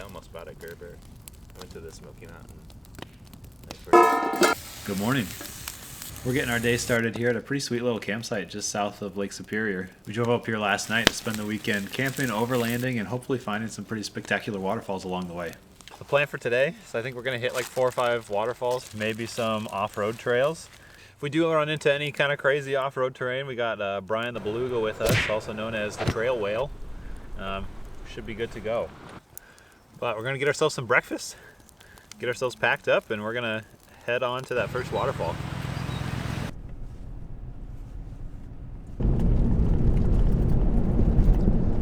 I almost bought a Gerber. I went to the Smoky Mountain. Good morning. We're getting our day started here at a pretty sweet little campsite just south of Lake Superior. We drove up here last night to spend the weekend camping, overlanding, and hopefully finding some pretty spectacular waterfalls along the way. The plan for today, so I think we're going to hit like 4 or 5 waterfalls, maybe some off-road trails. If we do run into any kind of crazy off-road terrain, we got Brian the Beluga with us, also known as the Trail Whale. Should be good to go. But we're going to get ourselves some breakfast, get ourselves packed up, and we're going to head on to that first waterfall.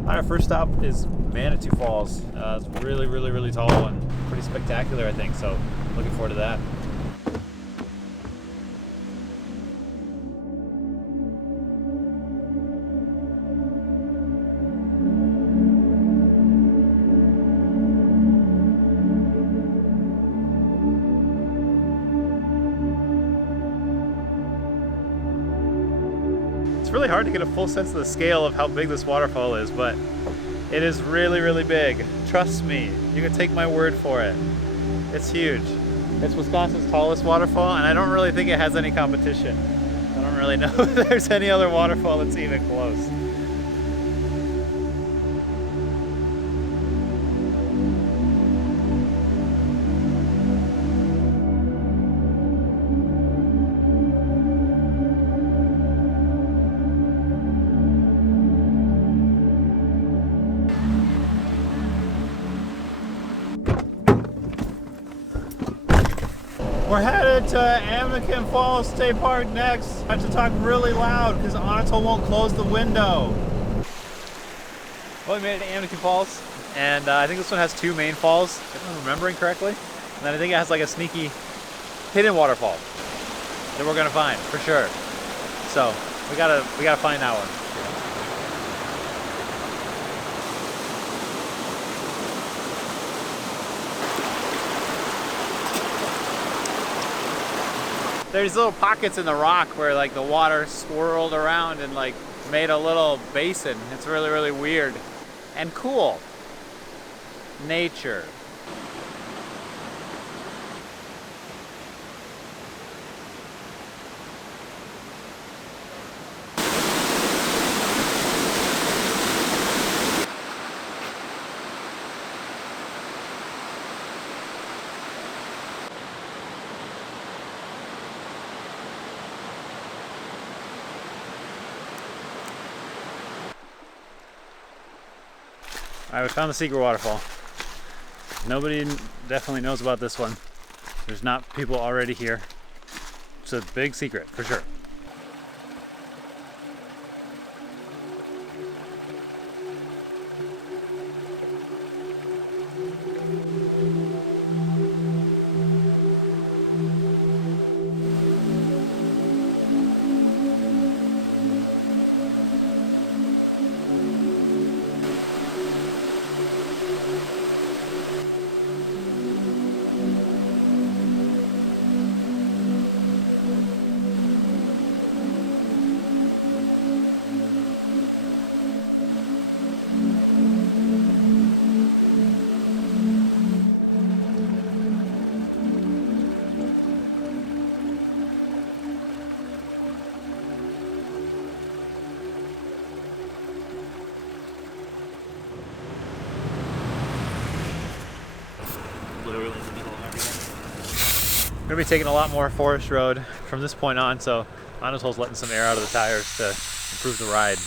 Our first stop is Manitou Falls. It's really tall and pretty spectacular, I think, so looking forward to that. It's really hard to get a full sense of the scale of how big this waterfall is, but it is really big. Trust me, you can take my word for it. It's huge. It's Wisconsin's tallest waterfall, and I don't really think it has any competition. I don't really know if there's any other waterfall that's even close. We're headed to Amnicon Falls State Park next. I have to talk really loud because Anatole won't close the window. Well, we made it to Amnicon Falls, and I think this one has 2 main falls, if I'm remembering correctly. And then I think it has like a sneaky hidden waterfall that we're gonna find for sure. So we gotta find that one. There's little pockets in the rock where like the water swirled around and like made a little basin. It's really weird and cool. Nature. Alright, we found the secret waterfall. Nobody definitely knows about this one. There's not people already here. It's a big secret, for sure. Literally in the middle of everything. We're gonna be taking a lot more forest road from this point on, so Anatole's letting some air out of the tires to improve the ride.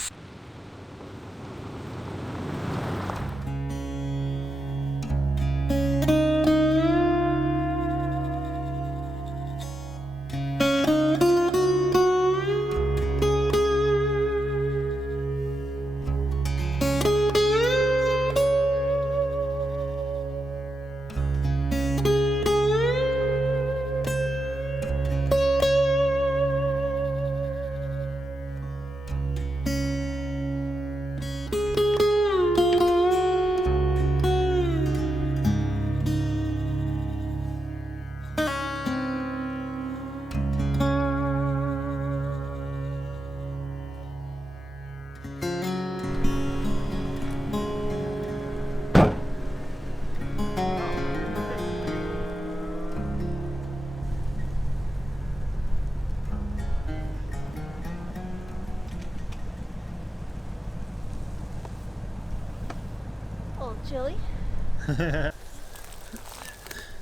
chilly.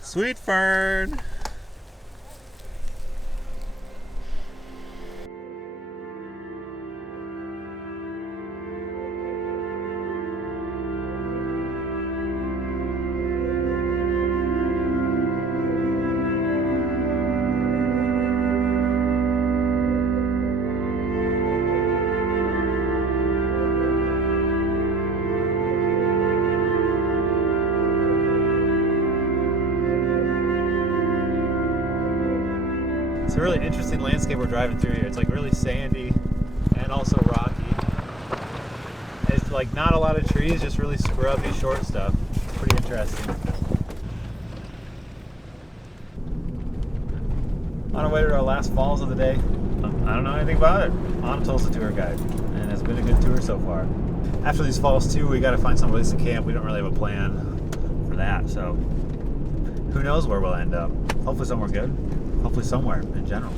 Sweet Fern. It's a really interesting landscape we're driving through here. It's like really sandy and also rocky. It's like not a lot of trees, just really scrubby short stuff. Pretty interesting. On our way to our last falls of the day. I don't know anything about it. Anatole's the tour guide, and it's been a good tour so far. After these falls too, we got to find some place to camp. We don't really have a plan for that, so who knows where we'll end up. Hopefully somewhere good. Hopefully somewhere in general.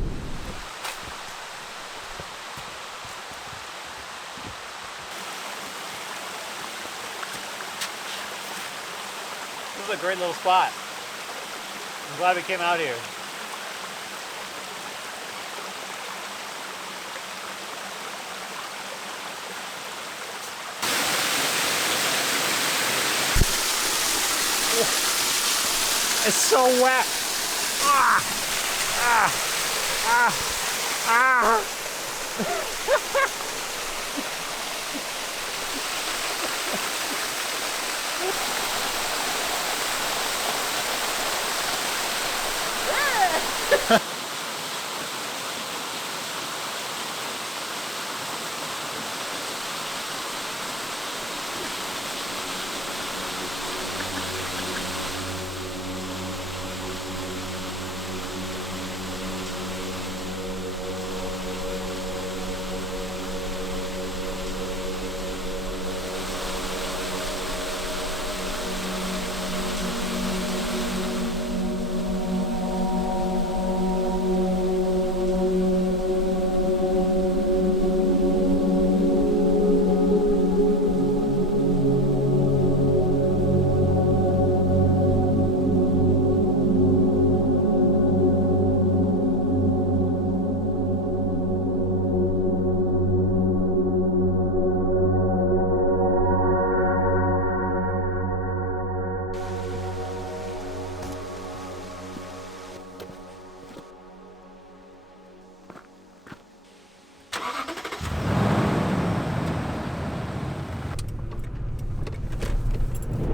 This is a great little spot. I'm glad we came out here. It's so wet. Ah! Ah! Ah! Ah!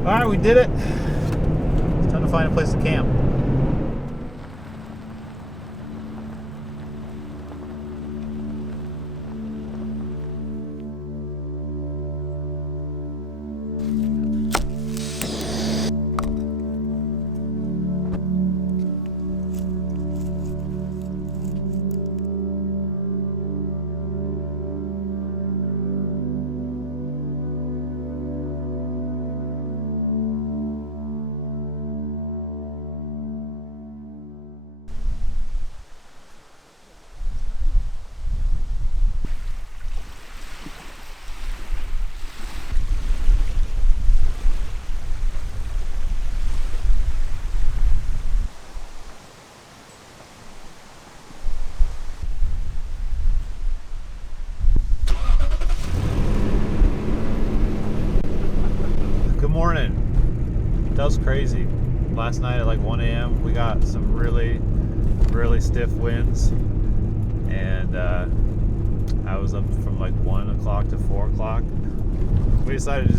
Alright, we did it. It's time to find a place to camp. Good morning. That was crazy. Last night at like 1 a.m. we got some really stiff winds, and I was up from like 1 o'clock to 4 o'clock. We decided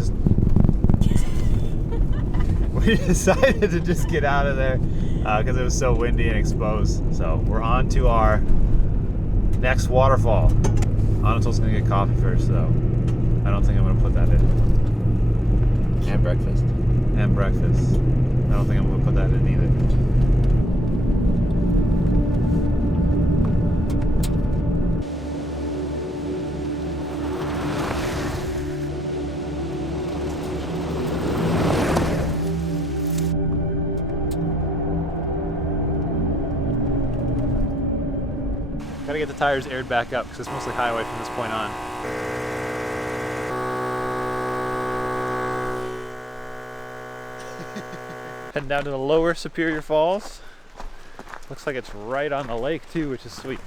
to just get out of there because it was so windy and exposed. So we're on to our next waterfall. Anatole's gonna get coffee first, though. I don't think I'm gonna put that in. And breakfast. And breakfast. I don't think I'm gonna put that in either. Gotta get the tires aired back up because it's mostly highway from this point on. Heading down to the lower Superior Falls. Looks like it's right on the lake too, which is sweet.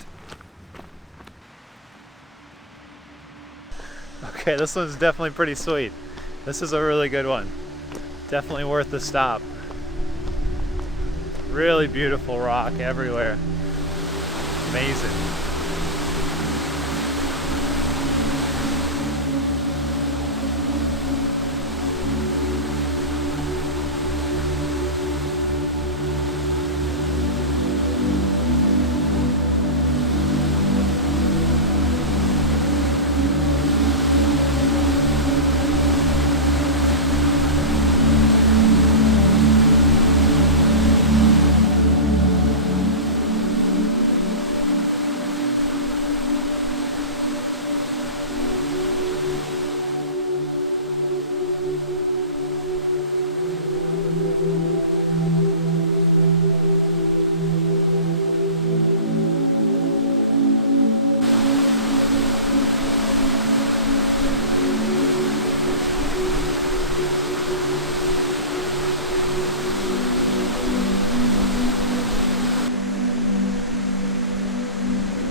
Okay, this one's definitely pretty sweet. This is a really good one. Definitely worth the stop. Really beautiful rock everywhere. Amazing.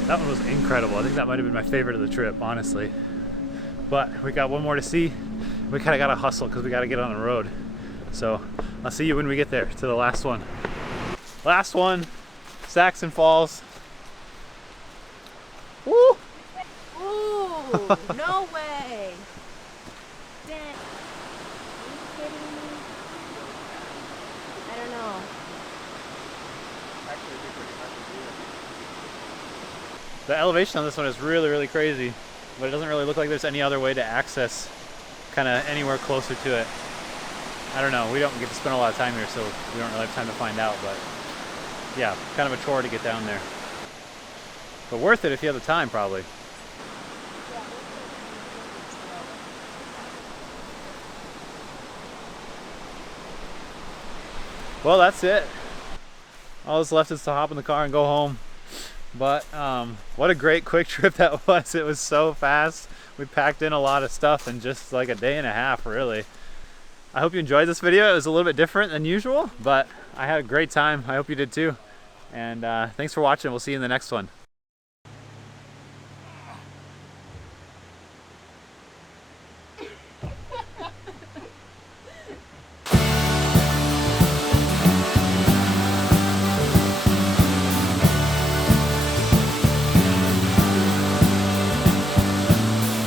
That one was incredible. I think that might have been my favorite of the trip, honestly. But we got one more to see. We kind of got to hustle because we got to get on the road. So I'll see you when we get there to the last one. Last one, Saxon Falls. Woo! Ooh, no way. Dang. Are you kidding me? I don't know. The elevation on this one is really, really crazy, but it doesn't really look like there's any other way to access kind of anywhere closer to it. I don't know. We don't get to spend a lot of time here, so we don't really have time to find out, but yeah, kind of a chore to get down there. But worth it if you have the time, probably. Well, that's it. All that's left is to hop in the car and go home. But what a great quick trip that was. It was so fast. We packed in a lot of stuff in just like a day and a half, really. I hope you enjoyed this video. It was a little bit different than usual, but I had a great time. I hope you did too. And thanks for watching. We'll see you in the next one.